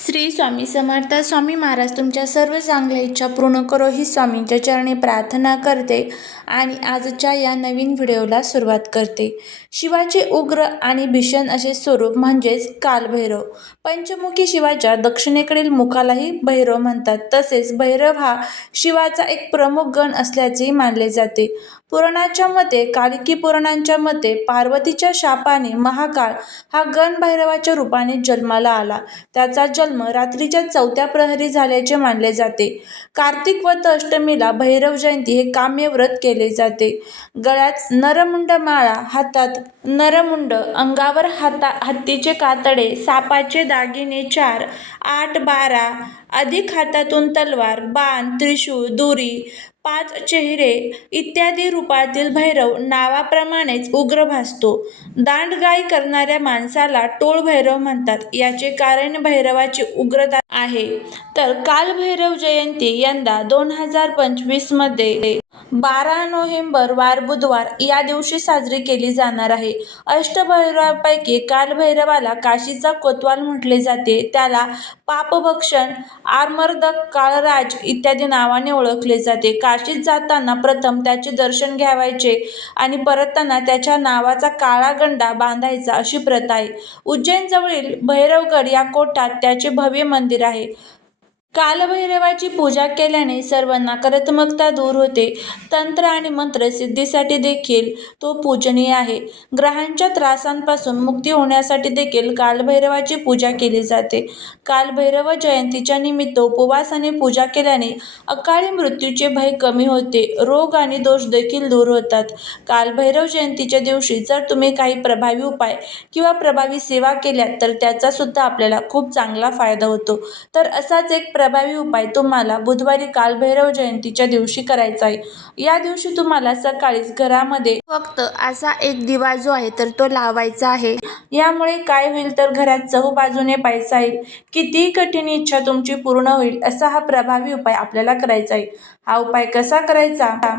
श्री स्वामी समर्थ स्वामी महाराज तुमच्या सर्व चांगल्या इच्छा पूर्ण करो. ही स्वामींच्या चरणी प्रार्थना करते आणि आजच्या या नवीन व्हिडिओला सुरुवात करते. शिवाचे उग्र आणि भीषण असे स्वरूप म्हणजेच कालभैरव. पंचमुखी शिवाच्या दक्षिणेकडील मुखालाही भैरव म्हणतात. तसेच भैरव हा शिवाचा एक प्रमुख गण असल्याचेही मानले जाते. पुराणाच्या मते कालिकी पुराणांच्या मते पार्वतीच्या शापाने महाकाळ हा गण भैरवाच्या रूपाने जन्माला आला. त्याचा जन्म रात्रीच्या चौथ्या प्रहरी झाल्याचे मानले जाते. कार्तिक वत अष्टमीला भैरव जयंती हे काम्य व्रत केले जाते. गळ्यात नरमुंड माळा हातात नरमुंड अंगावर हाता हत्तीचे कातडे सापाचे दागिने चार आठ बारा अधिक हातातून तलवार बाण त्रिशूळ दुरी पाच चेहरे इत्यादी रूपातील भैरव नावाप्रमाणेच उग्र भासतो. दांडगाई करणाऱ्या माणसाला टोळ भैरव म्हणतात. याचे कारण भैरवाची उग्रता आहे. तर कालभैरव जयंती यंदा दोन हजार पंचवीसमध्ये बारा नोव्हेंबर वार बुधवार या दिवशी साजरी केली जाणार आहे. अष्टभैरवापैकी कालभैरवाला काशीचा कोतवाल म्हटले जाते. त्याला पापभक्षण आर्मर्दक काळराज इत्यादी नावाने ओळखले जाते. काशीत जाताना प्रथम त्याचे दर्शन घ्यावायचे आणि परतताना त्याच्या नावाचा काळा गंडा बांधायचा अशी प्रथा आहे. उज्जैनजवळील भैरवगड या कोटात त्याचे भव्य मंदिर आहे. कालभैरवाची पूजा केल्याने सर्व नकारात्मकता दूर होते. तंत्र आणि मंत्र सिद्धीसाठी देखील तो पूजनीय आहे. ग्रहांच्या त्रासांपासून मुक्ती होण्यासाठी देखील कालभैरवाची पूजा केली जाते. कालभैरव जयंतीच्या निमित्त उपवास आणि पूजा केल्याने अकाळी मृत्यूचे भय कमी होते. रोग आणि दोष देखील दूर होतात. कालभैरव जयंतीच्या दिवशी जर तुम्ही काही प्रभावी उपाय किंवा प्रभावी सेवा केल्यात तर त्याचा सुद्धा आपल्याला खूप चांगला फायदा होतो. तर असाच एक प्रभावी उपाय तुम्हाला बुधवारी कालभैरव जयंतीच्या दिवशी करायचा आहे. या दिवशी तुम्हाला सकाळीच घरामध्ये फक्त असा एक दिवा जो आहे तर तो लावायचा आहे. यामुळे काय होईल तर घरात चहू बाजूने पैसा येईल. कितीही कठीण इच्छा तुमची पूर्ण होईल असा हा प्रभावी उपाय आपल्याला करायचा आहे. हा उपाय कसा करायचा?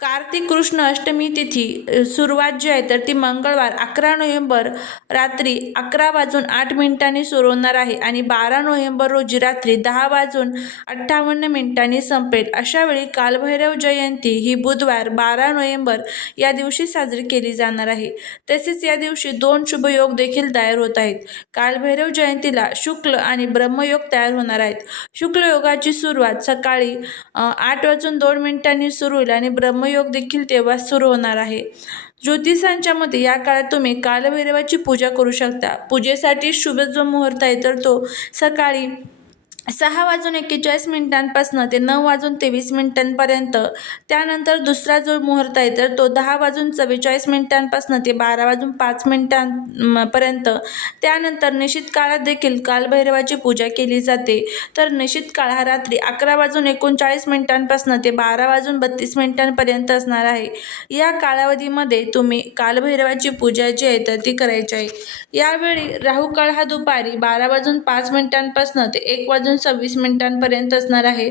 कार्तिक कृष्ण अष्टमी तिथी सुरुवात जी आहे तर ती मंगळवार अकरा नोव्हेंबर रात्री अकरा वाजून आठ मिनिटांनी सुरू होणार आहे आणि बारा नोव्हेंबर रोजी रात्री दहा वाजून अठ्ठावन्न मिनिटांनी संपेल. अशावेळी कालभैरव जयंती ही बुधवार बारा नोव्हेंबर या दिवशी साजरी केली जाणार आहे. तसेच या दिवशी दोन शुभयोग देखील तयार होत आहेत. कालभैरव जयंतीला शुक्ल आणि ब्रह्मयोग तयार होणार आहेत. शुक्ल योगाची सुरुवात सकाळी आठ वाजून दोन मिनिटांनी सुरू होईल आणि ब्रह्म कर्मयोग देखील तेव्हा सुरू होणार आहे. ज्योतिषांच्या मते या काळात तुम्ही कालभैरवाची पूजा करू शकता. पूजेसाठी शुभ जो मुहूर्त आहे तर तो सकाळी सहा वाजून एक्केचाळीस मिनिटांपासनं ते नऊ वाजून तेवीस मिनिटांपर्यंत त्यानंतर दुसरा जो मुहूर्त आहे तर तो दहा वाजून चव्वेचाळीस मिनिटांपासनं ते बारा वाजून पाच मिनिटांपर्यंत. त्यानंतर निश्चित काळात देखील कालभैरवाची पूजा केली जाते. तर निश्चित काळ हा रात्री अकरा वाजून एकोणचाळीस मिनिटांपासनं ते बारा वाजून बत्तीस मिनिटांपर्यंत असणार आहे. या कालावधीमध्ये तुम्ही कालभैरवाची पूजा जी आहे तर ती करायची आहे. यावेळी राहू काळ हा दुपारी बारा वाजून पाच मिनिटांपासनं ते एक वाजून सव्वीस मिनिटांपर्यंत असणार आहे.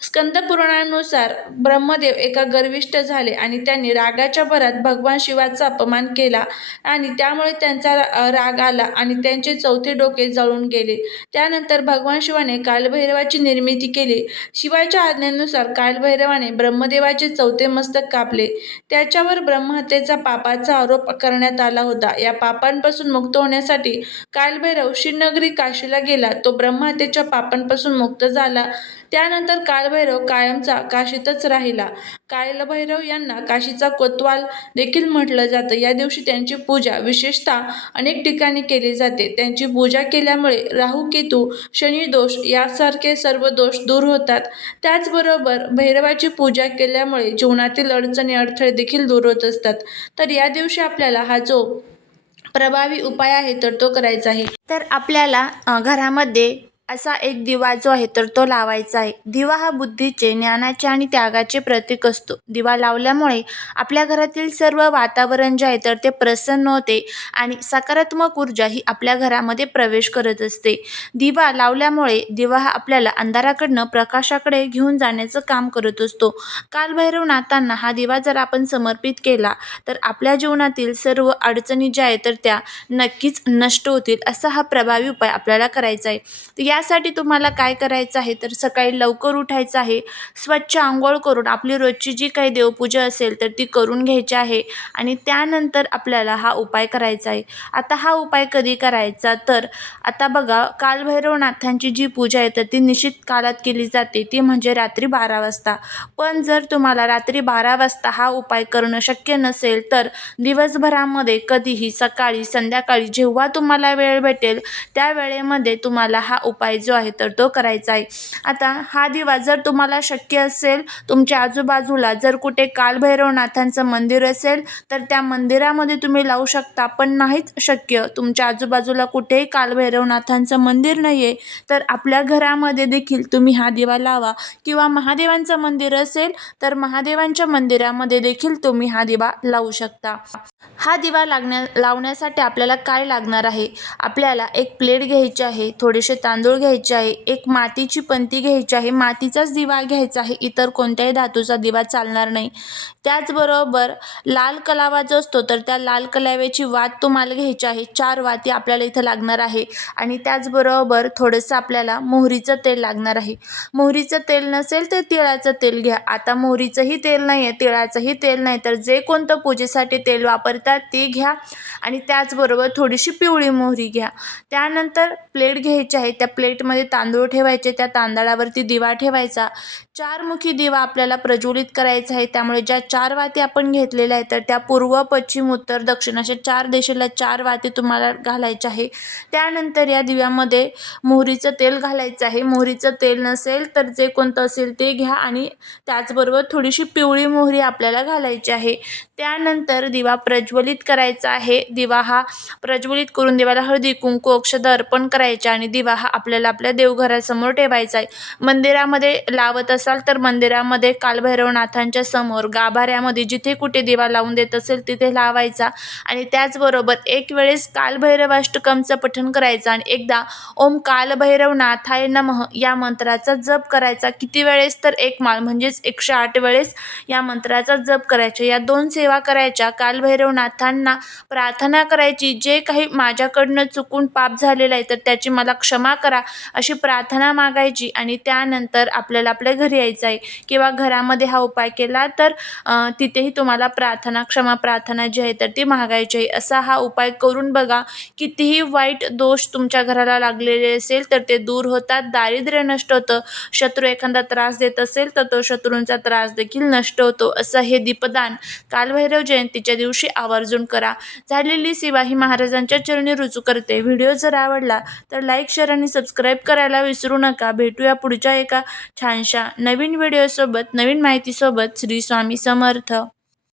स्कंद पुराणानुसार ब्रह्मदेव एका गर्विष्ठ झाले आणि त्यांनी रागाच्या भरात भगवान शिवाचा अपमान केला आणि त्यामुळे त्यांचा रा- राग आला आणि त्यांचे चौथे डोके जळून गेले. त्यानंतर भगवान शिवाने कालभैरवाची निर्मिती केली. शिवाच्या आज्ञेनुसार कालभैरवाने ब्रह्मदेवाचे चौथे मस्तक कापले. त्याच्यावर ब्रह्महत्येचा पापाचा आरोप करण्यात आला होता. या पापांपासून मुक्त होण्यासाठी कालभैरव श्रीनगरी काशीला गेला. तो ब्रह्महत्येच्या पापांपासून मुक्त झाला. त्यानंतर कालभैरव कायमचा काशीतच राहिला. कालभैरव यांना काशीचा कोतवाल देखील म्हटलं जातं. या दिवशी त्यांची पूजा विशेषतः अनेक ठिकाणी केली जाते. त्यांची पूजा केल्यामुळे राहू केतू शनी दोष यासारखे सर्व दोष दूर होतात. त्याचबरोबर भैरवाची पूजा केल्यामुळे जीवनातील अडचणी अडथळे देखील दूर होत असतात. तर या दिवशी आपल्याला हा जो प्रभावी उपाय आहे तर तो करायचा आहे. तर आपल्याला घरामध्ये असा एक दिवा जो आहे तर तो लावायचा आहे. दिवा हा बुद्धीचे ज्ञानाचे आणि त्यागाचे प्रतीक असतो. दिवा लावल्यामुळे आपल्या घरातील सर्व वातावरण जे आहे तर ते प्रसन्न होते आणि सकारात्मक ऊर्जा ही आपल्या घरामध्ये प्रवेश करत असते. दिवा लावल्यामुळे दिवा हा आपल्याला अंधाराकडनं प्रकाशाकडे घेऊन जाण्याचं काम करत असतो. कालभैरव नाताना हा दिवा जर आपण समर्पित केला तर आपल्या जीवनातील सर्व अडचणी ज्या आहेत तर त्या नक्कीच नष्ट होतील असा हा प्रभावी उपाय आपल्याला करायचा आहे. या त्यासाठी तुम्हाला काय करायचं आहे? तर सकाळी लवकर उठायचं आहे. स्वच्छ आंघोळ करून आपली रोजची जी काही देवपूजा असेल तर ती करून घ्यायची आहे आणि त्यानंतर आपल्याला हा उपाय करायचा आहे. आता हा उपाय कधी करायचा? तर आता बघा कालभैरवनाथांची जी पूजा आहे तर ती निश्चित काळात केली जाते. ती म्हणजे रात्री बारा वाजता. पण जर तुम्हाला रात्री बारा वाजता हा उपाय करणं शक्य नसेल तर दिवसभरामध्ये कधीही सकाळी संध्याकाळी जेव्हा तुम्हाला वेळ भेटेल त्या वेळेमध्ये तुम्हाला हा उपाय जो आहे तर तो करायचा आहे. आता हा दिवा जर तुम्हाला शक्य असेल तुमच्या आजूबाजूला जर कुठे कालभैरवनाथांचं मंदिर असेल तर त्या मंदिरामध्ये तुम्ही लावू शकता पण नाहीच शक्य. तुमच्या आजूबाजूला कुठेही कालभैरवनाथांचं मंदिर नाही आहे तर आपल्या घरामध्ये देखील तुम्ही हा दिवा लावा. किंवा महादेवांचं मंदिर असेल तर महादेवांच्या मंदिरामध्ये देखील तुम्ही हा दिवा लावू शकता. हा दिवा लागण्या लावण्यासाठी आपल्याला काय लागणार आहे? आपल्याला एक प्लेट घ्यायची आहे थोडेसे तांदूळ घ्यायची आहे. एक मातीची पंती घ्यायची आहे. मातीचाच दिवा घ्यायचा आहे. इतर कोणत्याही धातूचा दिवा चालणार नाही. त्याचबरोबर लाल कलावा जो असतो तर त्या लाल कलाव्याची वात तुम्हाला घ्यायची आहे. चार वाती आपल्याला इथं लागणार आहे. आणि त्याचबरोबर थोडंसं आपल्याला मोहरीचं तेल लागणार आहे. मोहरीचं तेल नसेल तर तिळाचं तेल घ्या. आता मोहरीचंही तेल नाही आहे तिळाचंही तेल नाही. तर जे कोणतं पूजेसाठी तेल वापरतात ते घ्या. आणि त्याचबरोबर थोडीशी पिवळी मोहरी घ्या. त्यानंतर प्लेट घ्यायची आहे. त्या प्लेट प्लेटमध्ये तांदूळ ठेवायचे त्या तांदळावरती दिवा ठेवायचा. चारमुखी दिवा आपल्याला प्रज्वलित करायचा आहे. त्यामुळे ज्या चार वाती आपण घेतलेल्या आहेत तर त्या पूर्व पश्चिम उत्तर दक्षिण अशा चार दिशेला चार वाती तुम्हाला घालायच्या आहे. त्यानंतर या दिव्यामध्ये मोहरीचं तेल घालायचं आहे. मोहरीचं तेल नसेल तर जे कोणतं असेल ते घ्या आणि त्याचबरोबर थोडीशी पिवळी मोहरी आपल्याला घालायची आहे. त्यानंतर दिवा प्रज्वलित करायचा आहे. दिवा हा प्रज्वलित करून दिवाला हळदी कुंकू अक्षद अर्पण करायचे आणि दिवा हा आपल्याला आपल्या देवघरासमोर ठेवायचा आहे. मंदिरामध्ये लावत असाल तर मंदिरामध्ये कालभैरवनाथांच्या समोर गाभाऱ्यामध्ये जिथे कुठे दिवा लावून देत असेल तिथे लावायचा. आणि त्याचबरोबर एक वेळेस कालभैरवाष्टकमचं पठण करायचं आणि एकदा ओम कालभैरवनाथाय नमः या मंत्राचा जप करायचा. किती वेळेस तर एक माळ म्हणजेच एकशे आठ वेळेस या मंत्राचा जप करायचा. या दोन सेवा करायच्या. कालभैरवनाथांना प्रार्थना करायची. जे काही माझ्याकडनं चुकून पाप झालेलं आहे तर त्याची मला क्षमा करा अशी प्रार्थना मागायची आणि त्यानंतर आपल्याला आपल्या घरी लिहायचा आहे. किंवा घरामध्ये हा उपाय केला तर तिथेही तुम्हाला प्रार्थना क्षमा प्रार्थना जी आहे तर ती मागायची आहे. असा हा उपाय करून बघा. कितीही वाईट दोष तुमच्या घराला लागलेले असेल तर ते दूर होतात. दारिद्र्य नष्ट होतं. शत्रू एखादा त्रास देत असेल तर तो शत्रूंचा त्रास देखील नष्ट होतो. असं हे दीपदान कालभैरव जयंतीच्या दिवशी आवर्जून करा. झालेली सेवा ही महाराजांच्या चरणी रुजू करते. व्हिडिओ जर आवडला तर लाईक शेअर आणि सबस्क्राईब करायला विसरू नका. भेटूया पुढच्या एका छानशा नवीन व्हिडिओसोबत नवीन माहितीसोबत श्री स्वामी समर्थ.